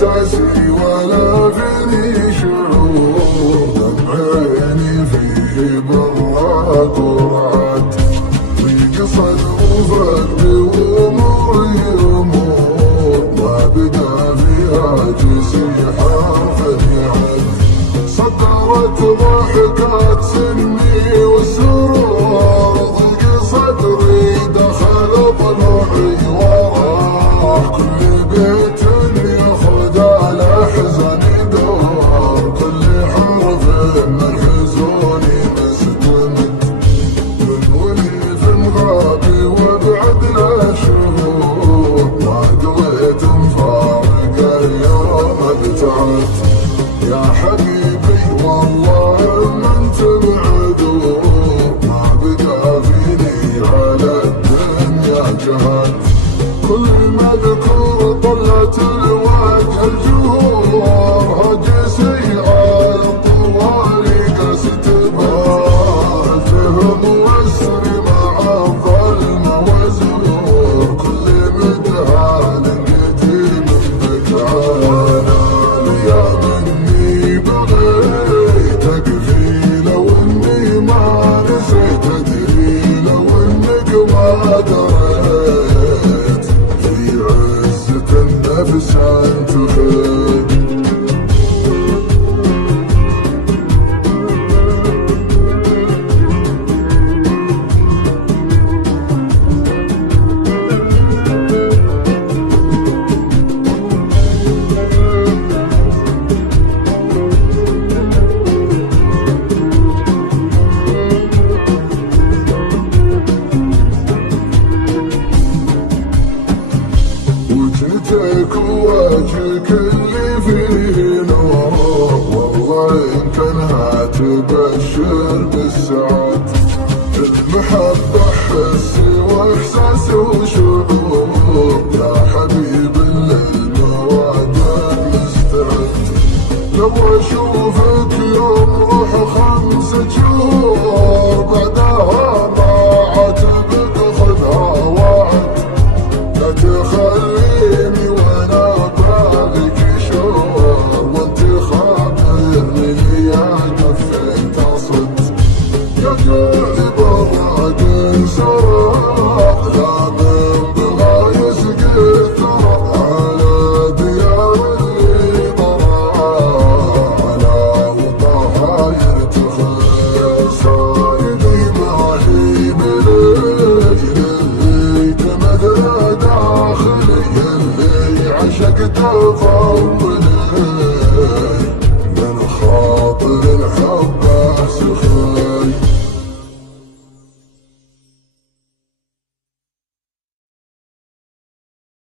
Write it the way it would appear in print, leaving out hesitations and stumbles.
احساسي ولا فيني شعور، دمع عيني فيه بالله قرعت، ضيق صدر وفقدي واموري امور، ما بدا فيها جسي حرف يعد، صدرت ضحكات سني والسرور، ضيق صدري دخل ضلوعي وراه، كل بيت ياخذ الاحزان يدور، كل حرف من حزوني مستمد، من وليف غابي وابعد له شهور، ما دويت مفارق اليوم ابتعدت، يا حبيبي والله ما انت معذور، ما بدا فيني على الدنيا جهد، كل ما اذكر طلعت الوجه الجهور، هجسي على الطوالي قست بار، الفهم والسري مع الظلم وزور، كل مدهان قديم بكعان، يا مني بغيت اقفي لو اني ما نسيت، ادري لو انك ما دريت، في عزة النفس انت خير. وجهتك ووجهك اللي فيه نور، والله ان كانها تبشر بالسعد، المحبة حسي واحساسي وشعور.